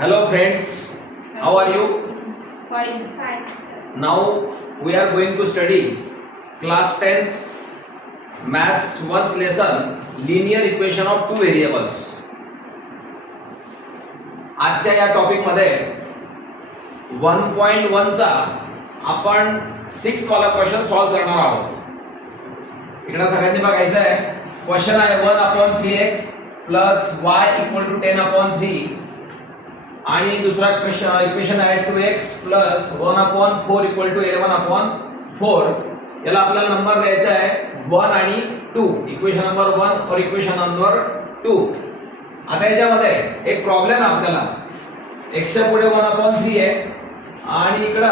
Hello friends, how are you? Fine. Now we are going to study class 10th maths 1st lesson linear equation of two variables. आजच्या या topic मध्ये 1.1 चा आपण 6 column question solve करणार आहोत. इकडे सगळ्यांनी बघायचं आहे. क्वेश्चन आहे 1/3x + y = 10/3 आणि दुसरा इक्वेशन आहे 2x + 1/4 = 11/4. याला आपल्याला नंबर द्यायचा आहे 1 आणि 2. इक्वेशन नंबर 1 और इक्वेशन नंबर 2. आता याच्यामध्ये एक प्रॉब्लेम आहे आपल्याला. x च्या पुढे 1/3 आहे आणि इकडं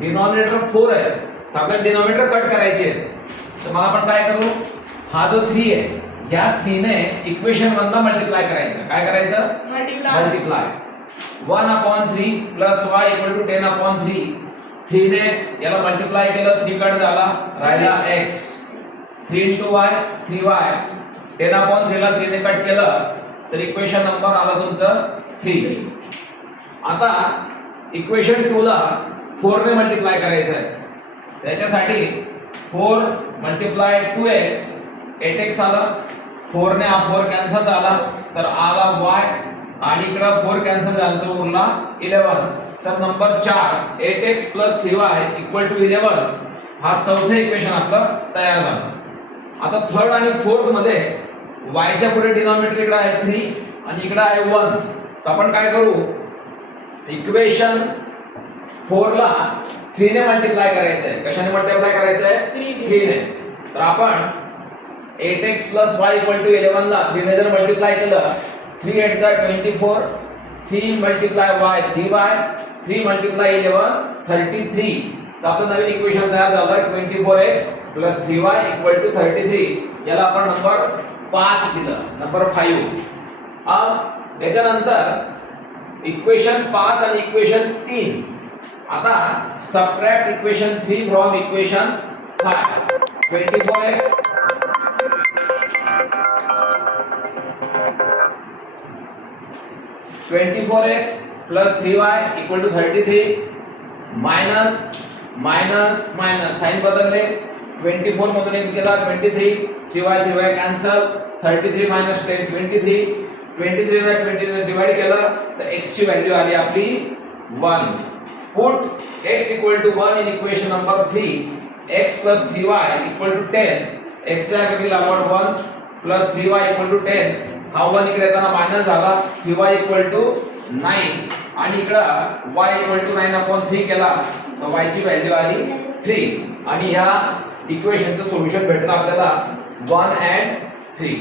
डिनॉमिनेटर 4 आहे. तर आपल्याला डिनॉमिनेटर कट करायचे आहेत. तर मग आपण काय करू, हा जो 3 आहे या 3 ने इक्वेशन 1 ला मल्टिप्लाय करायचं. काय करायचं? Multiply 1/3 + y = 10/3. 3 ने याला मल्टिप्लाय केलं, 3 कट झाला, राहिला x. 3 * y 3y. 10/3 ला 3 ने कट केलं तर इक्वेशन नंबर आला तुमचं 3. आता इक्वेशन 2 ला 4 ने मल्टिप्लाय करायचं आहे. त्याच्यासाठी 4 × 2x 8x आला. 4 ने हा 4 कॅन्सल झाला तर आला y आणि इकडे 4 कॅन्सल झाला तर उरला 11. तर नंबर 4 8x + 3y = 11. हा चौथं इक्वेशन आपलं तयार झालं. आता थर्ड आणि फोर्थ मध्ये y च्या पुढे डिनॉमिनेटर इकडे आहे 3 आणि इकडे आहे 1. तर आपण काय करू, इक्वेशन 4 ला 3 ने मल्टिप्लाय करायचं आहे. कशाने मल्टिप्लाय करायचं आहे? 3 ने. तर आपण 8x + y = 11 ला 3 ने जर मल्टिप्लाय केलं, 3 8 = 24, 3 × y 3y, 3 × 11 33. तर आपलं नवीन इक्वेशन तयार झालं 24x + 3y = 33. याला आपण नंबर 5 दिलं, नंबर 5. अब याच्यानंतर इक्वेशन 5 आणि इक्वेशन 3. आता subtract equation 3 from equation 5. 24x + 3y = 33 minus sign बदलले. 24 मधून एक गेला 23, 3y कॅन्सल, 33 - 10 23. 23 ने 20 ने डिवाइड केलं तर x ची व्हॅल्यू आली आपली 1. Put x = 1 in equation number 3. x + 3y = 10. x च्या जागी आपण 1 + 3y = 10. हा 1 इकडे येताना मायनस झाला. 3y = 9 आणि इकडे y = 9/3 केला तर y ची व्हॅल्यू आली 3. आणि ह्या इक्वेशनचं सोल्युशन भेटलं आपल्याला 1 and 3.